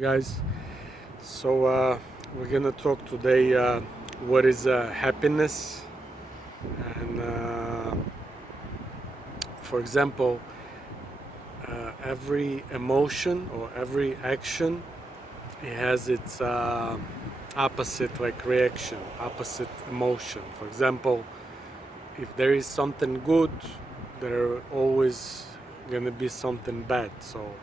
Guys. We're gonna talk today what is happiness, and for example, every emotion or every action, it has its opposite like reaction, opposite emotion. For example, if there is something good, there always gonna be something bad. So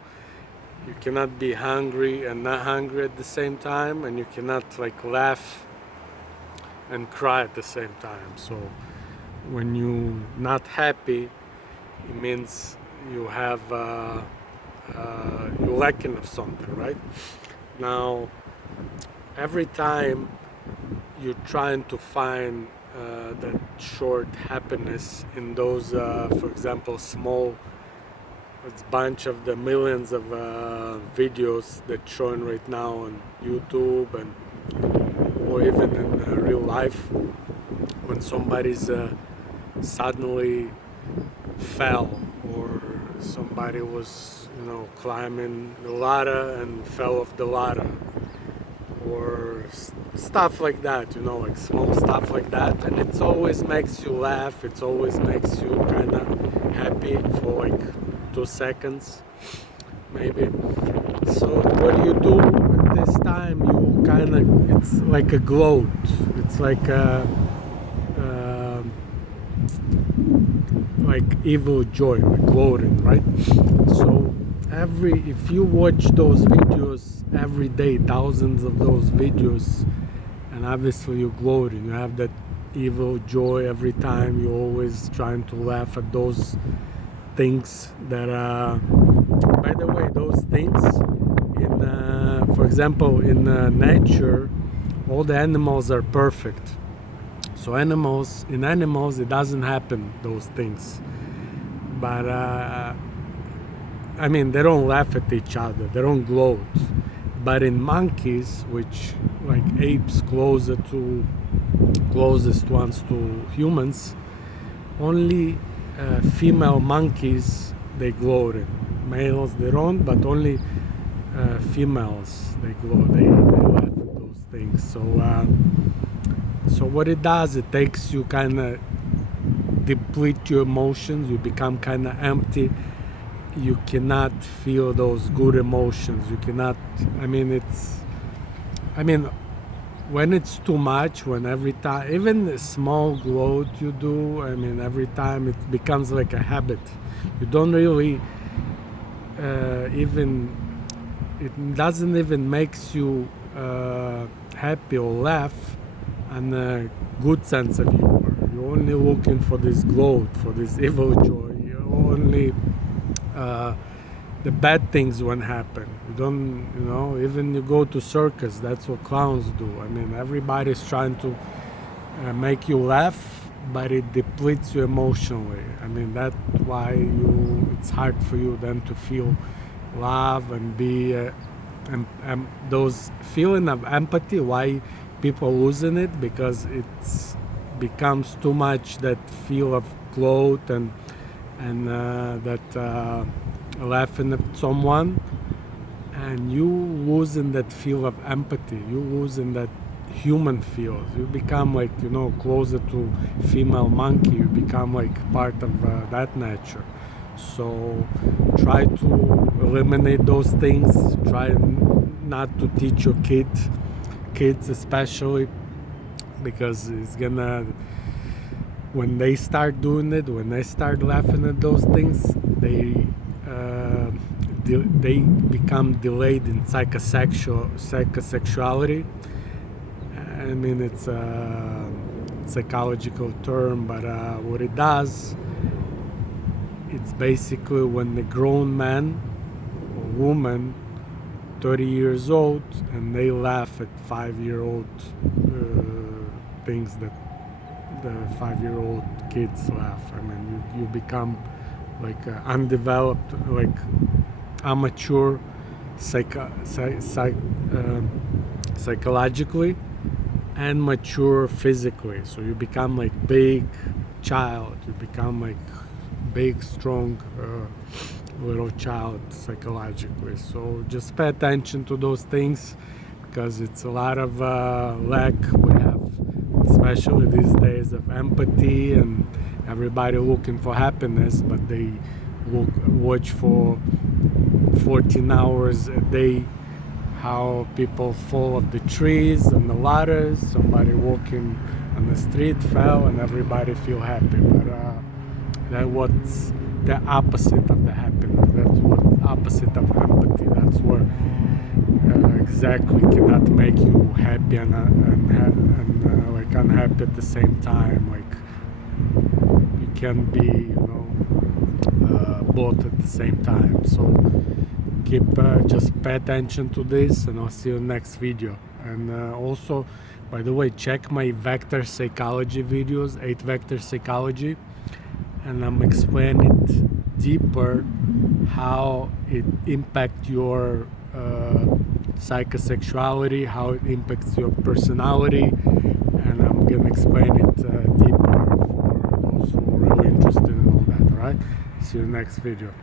you cannot be hungry and not hungry at the same time, and you cannot like laugh and cry at the same time. So when you not happy, it means you have you're lacking of something, right? Now, every time you're trying to find that short happiness in those, for example, small. It's a bunch of the millions of videos that's showing right now on YouTube and or even in real life when somebody's suddenly fell, or somebody was climbing the ladder and fell off the ladder, or stuff like that, like small stuff like that, and it always makes you laugh, it always makes you kind of happy for like 2 seconds maybe. So what do at this time? You kind of, it's like a gloat, it's like a like evil joy, like gloating, right? So if you watch those videos every day, thousands of those videos, and obviously you're gloating, you have that evil joy every time, you're always trying to laugh at those things that by the way, those things in for example in nature, all the animals are perfect. So in animals it doesn't happen, those things. But I mean, they don't laugh at each other, they don't gloat. But in monkeys, which like apes, closest ones to humans, only female monkeys, they gloat. Males they don't, but only females they gloat. They laugh at those things. So what it does, it takes you kind of deplete your emotions. You become kind of empty. You cannot feel those good emotions. You cannot. I mean, when it's too much, when every time, even a small gloat you do, I mean, every time it becomes like a habit. You don't really even, it doesn't even makes you happy or laugh and a good sense of humor. You're only looking for this gloat, for this evil joy. You're only the bad things won't happen. You don't, even you go to circus, that's what clowns do. I mean, everybody's trying to make you laugh, but it depletes you emotionally. I mean, that's why it's hard for you then to feel love and be those feeling of empathy. Why people losing it? Because it's becomes too much, that feel of gloat and that laughing at someone, and you losing that feel of empathy, you losing that human feel. You become like closer to female monkey. You become like part of that nature. So try to eliminate those things. Try not to teach your kids especially, because it's gonna, when they start doing it, when they start laughing at those things, they become delayed in psychosexuality. I mean, it's a psychological term, but what it does, it's basically when the grown man or woman, 30 years old, and they laugh at 5-year-old things that the 5-year-old kids laugh. I mean, you become like undeveloped, like amateur psychologically, and mature physically. So you become like big child. You become like big, strong little child psychologically. So just pay attention to those things, because it's a lot of lack we have, especially these days, of empathy, and everybody looking for happiness, but they watch for 14 hours a day how people fall off the trees and the ladders, somebody walking on the street fell, and everybody feel happy. But that's what's the opposite of the happiness. That's what opposite of empathy. That's what exactly cannot make you happy and like unhappy at the same time. Like you can be, both at the same time. So keep just pay attention to this, and I'll see you next video. And also, by the way, check my vector psychology videos, 8 vector psychology, and I'm explaining it deeper how it impacts your psychosexuality, how it impacts your personality, and I'm gonna explain it deeper for those who are really interested in all that. All right, see you next video.